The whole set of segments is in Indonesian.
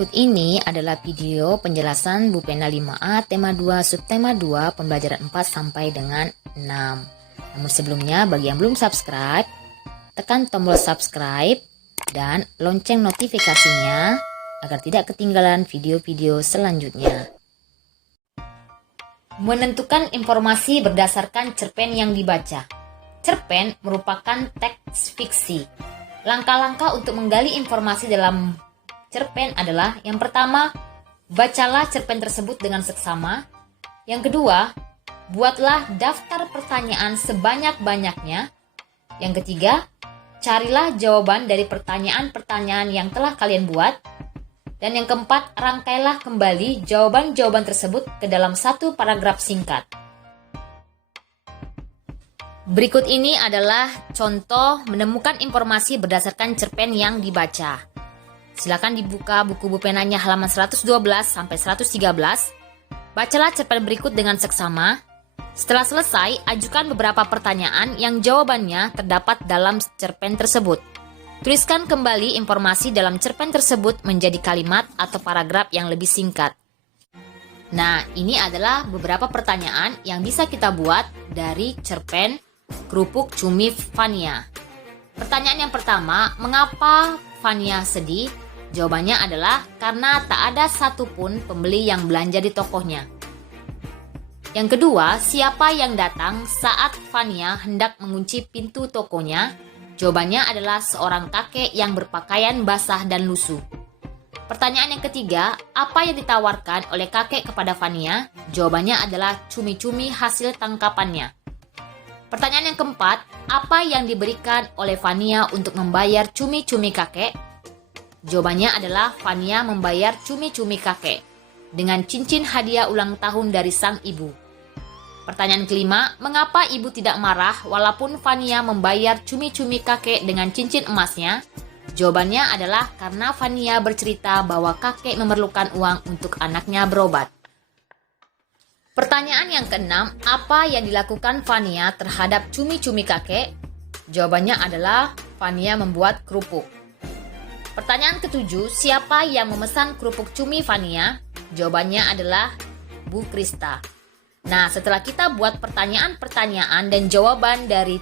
Berikut ini adalah video penjelasan Bu Pena 5A tema 2 subtema 2 pembelajaran 4 sampai dengan 6. Namun sebelumnya bagi yang belum subscribe, tekan tombol subscribe dan lonceng notifikasinya agar tidak ketinggalan video-video selanjutnya. Menentukan informasi berdasarkan cerpen yang dibaca. Cerpen merupakan teks fiksi. Langkah-langkah untuk menggali informasi dalam cerpen adalah: yang pertama, bacalah cerpen tersebut dengan seksama. Yang kedua, buatlah daftar pertanyaan sebanyak-banyaknya. Yang ketiga, carilah jawaban dari pertanyaan-pertanyaan yang telah kalian buat. Dan yang keempat, rangkailah kembali jawaban-jawaban tersebut ke dalam satu paragraf singkat. Berikut ini adalah contoh menemukan informasi berdasarkan cerpen yang dibaca. Silakan dibuka buku Bu Penanya halaman 112 sampai 113. Bacalah cerpen berikut dengan seksama. Setelah selesai, ajukan beberapa pertanyaan yang jawabannya terdapat dalam cerpen tersebut. Tuliskan kembali informasi dalam cerpen tersebut menjadi kalimat atau paragraf yang lebih singkat. Nah, ini adalah beberapa pertanyaan yang bisa kita buat dari cerpen Kerupuk Cumi Fania. Pertanyaan yang pertama, mengapa Fania sedih? Jawabannya adalah karena tak ada satupun pembeli yang belanja di tokonya. Yang kedua, siapa yang datang saat Fania hendak mengunci pintu tokonya? Jawabannya adalah seorang kakek yang berpakaian basah dan lusuh. Pertanyaan yang ketiga, apa yang ditawarkan oleh kakek kepada Fania? Jawabannya adalah cumi-cumi hasil tangkapannya. Pertanyaan yang keempat, apa yang diberikan oleh Fania untuk membayar cumi-cumi kakek? Jawabannya adalah Fania membayar cumi-cumi kakek dengan cincin hadiah ulang tahun dari sang ibu. Pertanyaan kelima, mengapa ibu tidak marah walaupun Fania membayar cumi-cumi kakek dengan cincin emasnya? Jawabannya adalah karena Fania bercerita bahwa kakek memerlukan uang untuk anaknya berobat. Pertanyaan yang keenam, apa yang dilakukan Fania terhadap cumi-cumi kakek? Jawabannya adalah Fania membuat kerupuk. Pertanyaan ketujuh, siapa yang memesan kerupuk cumi Fania? Jawabannya adalah Bu Krista. Nah, setelah kita buat pertanyaan-pertanyaan dan jawaban dari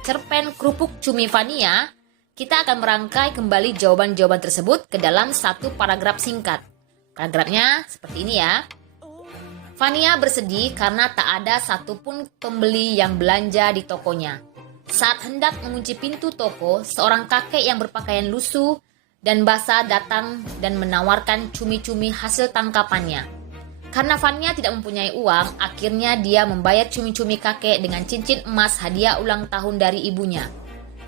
cerpen Kerupuk Cumi Fania, kita akan merangkai kembali jawaban-jawaban tersebut ke dalam satu paragraf singkat. Paragrafnya seperti ini ya. Fania bersedih karena tak ada satupun pembeli yang belanja di tokonya. Saat hendak mengunci pintu toko, seorang kakek yang berpakaian lusuh dan basah datang dan menawarkan cumi-cumi hasil tangkapannya. Karena Fania tidak mempunyai uang, akhirnya dia membayar cumi-cumi kakek dengan cincin emas hadiah ulang tahun dari ibunya.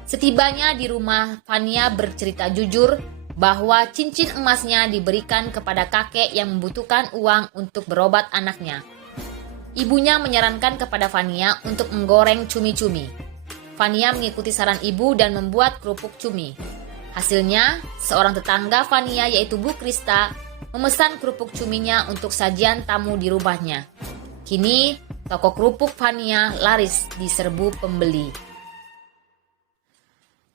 Setibanya di rumah, Fania bercerita jujur bahwa cincin emasnya diberikan kepada kakek yang membutuhkan uang untuk berobat anaknya. Ibunya menyarankan kepada Fania untuk menggoreng cumi-cumi. Fania mengikuti saran ibu dan membuat kerupuk cumi. Hasilnya, seorang tetangga Fania yaitu Bu Krista memesan kerupuk cuminya untuk sajian tamu di rumahnya. Kini, toko kerupuk Fania laris di serbu pembeli.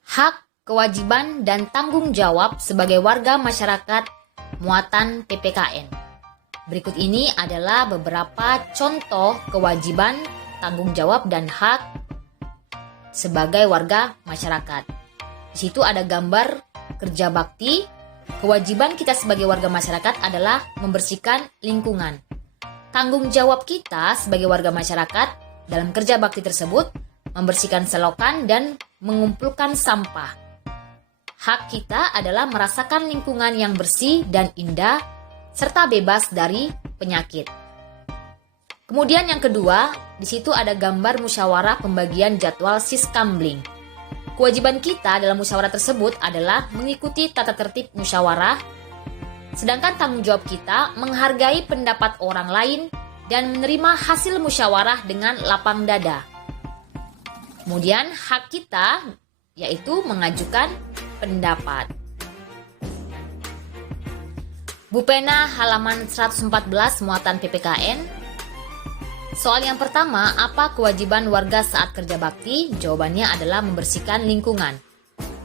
Hak, kewajiban, dan tanggung jawab sebagai warga masyarakat muatan PPKN. Berikut ini adalah beberapa contoh kewajiban, tanggung jawab, dan hak sebagai warga masyarakat. Di situ ada gambar kerja bakti. Kewajiban kita sebagai warga masyarakat adalah membersihkan lingkungan. Tanggung jawab kita sebagai warga masyarakat dalam kerja bakti tersebut membersihkan selokan dan mengumpulkan sampah. Hak kita adalah merasakan lingkungan yang bersih dan indah serta bebas dari penyakit. Kemudian yang kedua, di situ ada gambar musyawarah pembagian jadwal Siskambling. Kewajiban kita dalam musyawarah tersebut adalah mengikuti tata tertib musyawarah, sedangkan tanggung jawab kita menghargai pendapat orang lain dan menerima hasil musyawarah dengan lapang dada. Kemudian hak kita yaitu mengajukan pendapat. Bu Pena halaman 114 muatan PPKN. Soal yang pertama, apa kewajiban warga saat kerja bakti? Jawabannya adalah membersihkan lingkungan.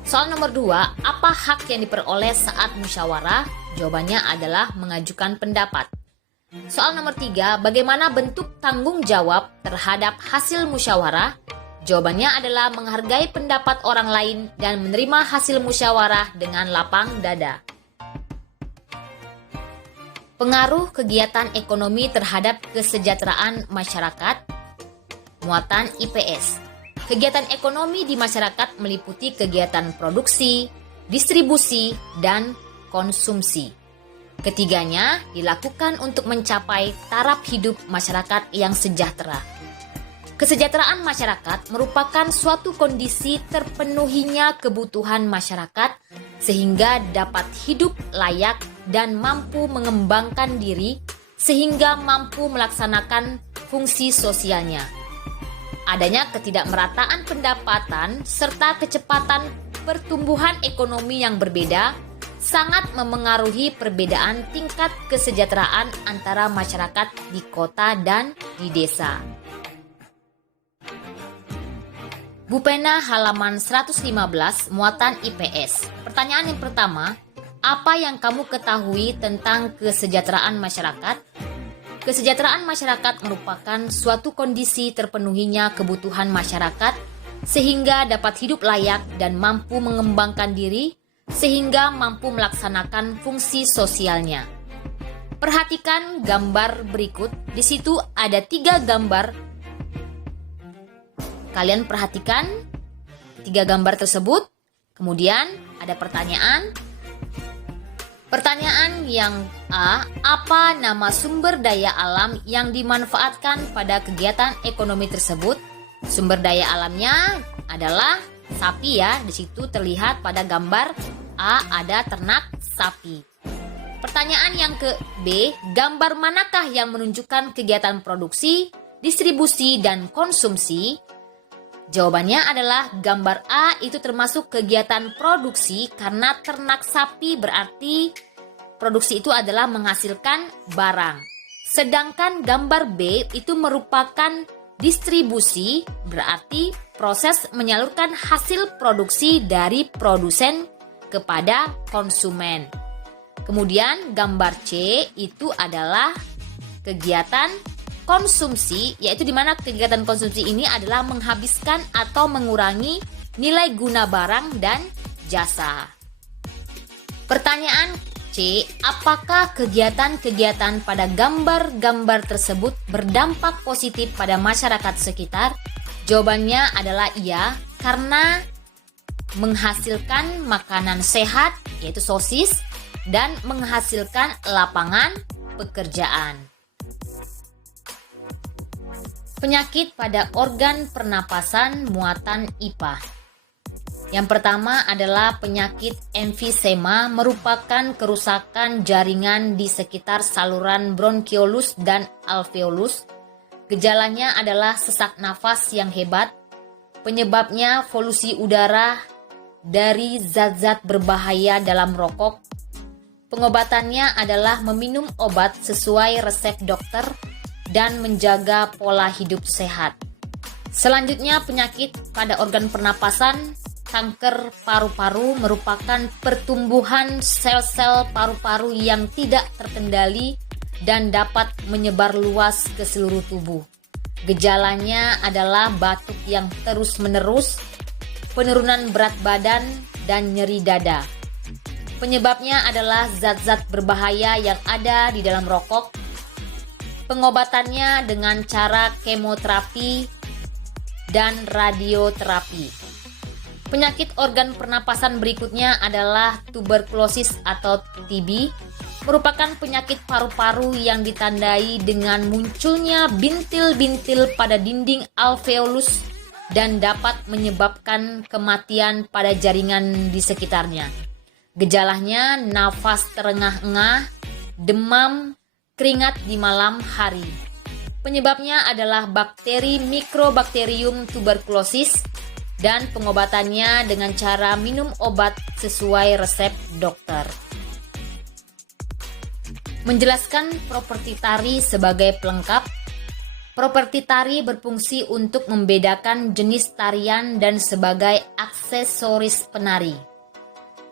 Soal nomor 2, apa hak yang diperoleh saat musyawarah? Jawabannya adalah mengajukan pendapat. Soal nomor 3, bagaimana bentuk tanggung jawab terhadap hasil musyawarah? Jawabannya adalah menghargai pendapat orang lain dan menerima hasil musyawarah dengan lapang dada. Pengaruh kegiatan ekonomi terhadap kesejahteraan masyarakat. Muatan IPS. Kegiatan ekonomi di masyarakat meliputi kegiatan produksi, distribusi, dan konsumsi. Ketiganya dilakukan untuk mencapai taraf hidup masyarakat yang sejahtera. Kesejahteraan masyarakat merupakan suatu kondisi terpenuhinya kebutuhan masyarakat sehingga dapat hidup layak dan mampu mengembangkan diri sehingga mampu melaksanakan fungsi sosialnya. Adanya ketidakmerataan pendapatan serta kecepatan pertumbuhan ekonomi yang berbeda sangat memengaruhi perbedaan tingkat kesejahteraan antara masyarakat di kota dan di desa. Bupena halaman 115, muatan IPS. Pertanyaan yang pertama, apa yang kamu ketahui tentang kesejahteraan masyarakat? Kesejahteraan masyarakat merupakan suatu kondisi terpenuhinya kebutuhan masyarakat sehingga dapat hidup layak dan mampu mengembangkan diri sehingga mampu melaksanakan fungsi sosialnya. Perhatikan gambar berikut. Di situ ada 3 gambar. Kalian perhatikan 3 gambar tersebut. Kemudian ada pertanyaan. Pertanyaan yang A, apa nama sumber daya alam yang dimanfaatkan pada kegiatan ekonomi tersebut? Sumber daya alamnya adalah sapi ya. Di situ terlihat pada gambar A ada ternak sapi. Pertanyaan yang ke B, gambar manakah yang menunjukkan kegiatan produksi, distribusi, dan konsumsi? Jawabannya adalah gambar A itu termasuk kegiatan produksi karena ternak sapi berarti produksi itu adalah menghasilkan barang. Sedangkan gambar B itu merupakan distribusi berarti proses menyalurkan hasil produksi dari produsen kepada konsumen. Kemudian gambar C itu adalah kegiatan konsumsi, yaitu di mana kegiatan konsumsi ini adalah menghabiskan atau mengurangi nilai guna barang dan jasa. Pertanyaan C, apakah kegiatan-kegiatan pada gambar-gambar tersebut berdampak positif pada masyarakat sekitar? Jawabannya adalah iya, karena menghasilkan makanan sehat, yaitu sosis, dan menghasilkan lapangan pekerjaan. Penyakit pada organ pernapasan muatan IPA. Yang pertama adalah penyakit emfisema, merupakan kerusakan jaringan di sekitar saluran bronkiolus dan alveolus. Gejalanya adalah sesak nafas yang hebat. Penyebabnya polusi udara dari zat-zat berbahaya dalam rokok. Pengobatannya adalah meminum obat sesuai resep dokter dan menjaga pola hidup sehat. Selanjutnya penyakit pada organ pernapasan, kanker paru-paru merupakan pertumbuhan sel-sel paru-paru yang tidak terkendali dan dapat menyebar luas ke seluruh tubuh. Gejalanya adalah batuk yang terus-menerus, penurunan berat badan, dan nyeri dada. Penyebabnya adalah zat-zat berbahaya yang ada di dalam rokok. Pengobatannya dengan cara kemoterapi dan radioterapi. Penyakit organ pernapasan berikutnya adalah tuberkulosis atau TB, merupakan penyakit paru-paru yang ditandai dengan munculnya bintil-bintil pada dinding alveolus dan dapat menyebabkan kematian pada jaringan di sekitarnya. Gejalanya nafas terengah-engah, demam, keringat di malam hari. Penyebabnya adalah bakteri Mycobacterium tuberculosis dan pengobatannya dengan cara minum obat sesuai resep dokter. Menjelaskan properti tari sebagai pelengkap. Properti tari berfungsi untuk membedakan jenis tarian dan sebagai aksesoris penari.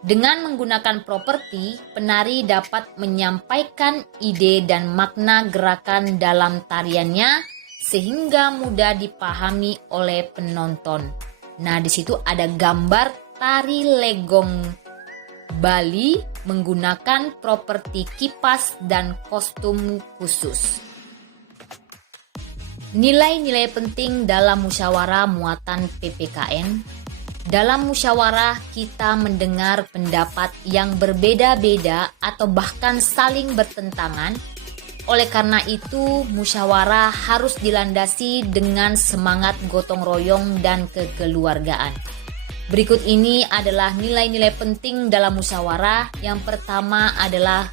Dengan menggunakan properti, penari dapat menyampaikan ide dan makna gerakan dalam tariannya sehingga mudah dipahami oleh penonton. Nah, di situ ada gambar tari legong Bali menggunakan properti kipas dan kostum khusus. Nilai-nilai penting dalam musyawarah muatan PPKN. Dalam musyawarah, kita mendengar pendapat yang berbeda-beda atau bahkan saling bertentangan. Oleh karena itu, musyawarah harus dilandasi dengan semangat gotong royong dan kekeluargaan. Berikut ini adalah nilai-nilai penting dalam musyawarah. Yang pertama adalah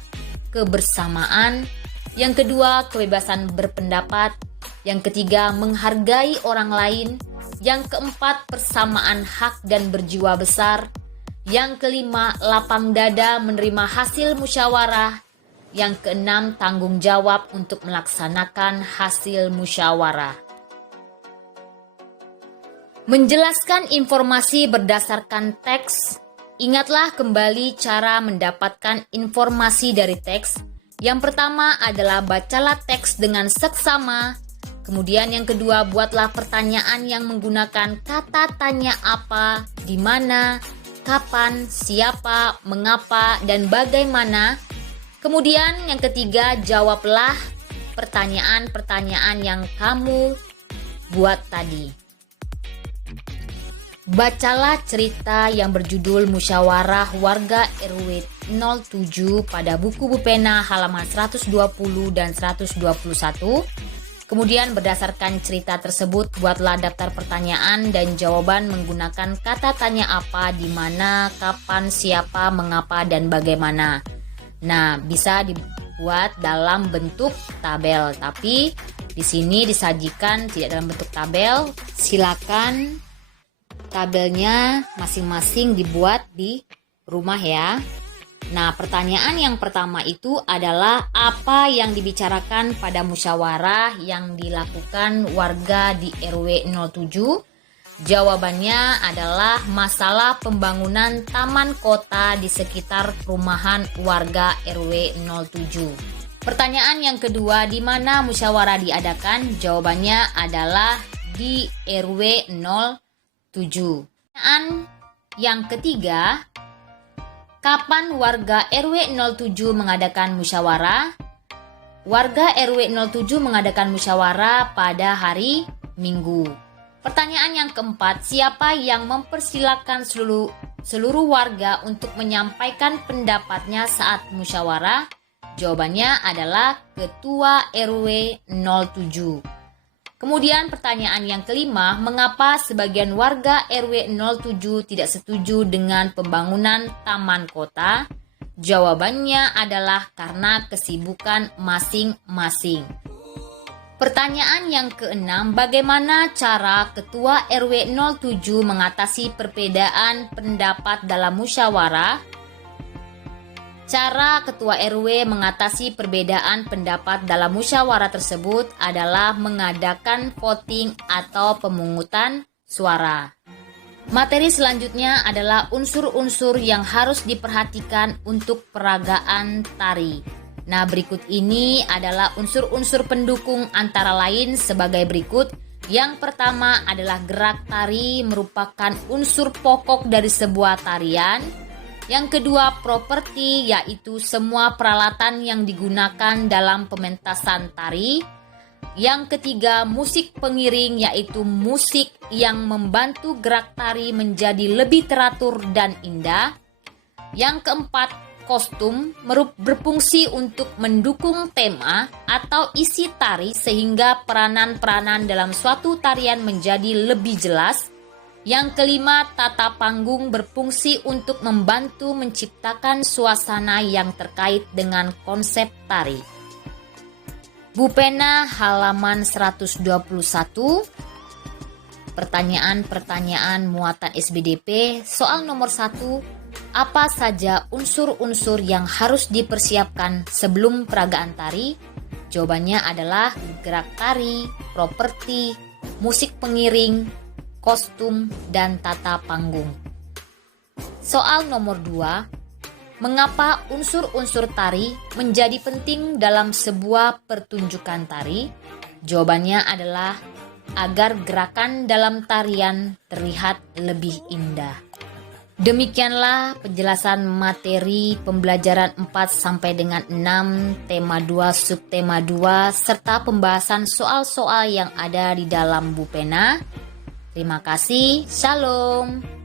kebersamaan, yang kedua kebebasan berpendapat, yang ketiga menghargai orang lain, yang keempat persamaan hak dan berjiwa besar, yang kelima lapang dada menerima hasil musyawarah, yang keenam tanggung jawab untuk melaksanakan hasil musyawarah. Menjelaskan informasi berdasarkan teks. Ingatlah kembali cara mendapatkan informasi dari teks. Yang pertama adalah bacalah teks dengan seksama. Kemudian yang kedua, buatlah pertanyaan yang menggunakan kata tanya apa, di mana, kapan, siapa, mengapa, dan bagaimana. Kemudian yang ketiga, jawablah pertanyaan-pertanyaan yang kamu buat tadi. Bacalah cerita yang berjudul Musyawarah Warga RW 07 pada buku Bupena halaman 120 dan 121. Kemudian berdasarkan cerita tersebut, buatlah daftar pertanyaan dan jawaban menggunakan kata tanya apa, di mana, kapan, siapa, mengapa, dan bagaimana. Nah, bisa dibuat dalam bentuk tabel, tapi di sini disajikan tidak dalam bentuk tabel. Silakan tabelnya masing-masing dibuat di rumah ya. Nah, pertanyaan yang pertama itu adalah apa yang dibicarakan pada musyawarah yang dilakukan warga di RW 07? Jawabannya adalah masalah pembangunan taman kota di sekitar perumahan warga RW 07. Pertanyaan yang kedua, di mana musyawarah diadakan? Jawabannya adalah di RW 07. Pertanyaan yang ketiga, kapan warga RW 07 mengadakan musyawarah? Warga RW 07 mengadakan musyawarah pada hari Minggu. Pertanyaan yang keempat, siapa yang mempersilahkan seluruh warga untuk menyampaikan pendapatnya saat musyawarah? Jawabannya adalah Ketua RW 07. Kemudian pertanyaan yang kelima, mengapa sebagian warga RW 07 tidak setuju dengan pembangunan taman kota? Jawabannya adalah karena kesibukan masing-masing. Pertanyaan yang keenam, bagaimana cara Ketua RW 07 mengatasi perbedaan pendapat dalam musyawarah? Cara Ketua RW mengatasi perbedaan pendapat dalam musyawarah tersebut adalah mengadakan voting atau pemungutan suara. Materi selanjutnya adalah unsur-unsur yang harus diperhatikan untuk peragaan tari. Nah, berikut ini adalah unsur-unsur pendukung antara lain sebagai berikut. Yang pertama adalah gerak tari merupakan unsur pokok dari sebuah tarian. Yang kedua, properti, yaitu semua peralatan yang digunakan dalam pementasan tari. Yang ketiga, musik pengiring, yaitu musik yang membantu gerak tari menjadi lebih teratur dan indah. Yang keempat, kostum berfungsi untuk mendukung tema atau isi tari sehingga peranan-peranan dalam suatu tarian menjadi lebih jelas. Yang kelima, tata panggung berfungsi untuk membantu menciptakan suasana yang terkait dengan konsep tari. Bupena halaman 121. Pertanyaan-pertanyaan muatan SBDP. Soal nomor 1. Apa saja unsur-unsur yang harus dipersiapkan sebelum peragaan tari? Jawabannya adalah gerak tari, properti, musik pengiring, kostum, dan tata panggung. Soal nomor 2, mengapa unsur-unsur tari menjadi penting dalam sebuah pertunjukan tari? Jawabannya adalah agar gerakan dalam tarian terlihat lebih indah. Demikianlah penjelasan materi pembelajaran 4 sampai dengan 6, tema 2, subtema 2, serta pembahasan soal-soal yang ada di dalam buku pena. Terima kasih, shalom.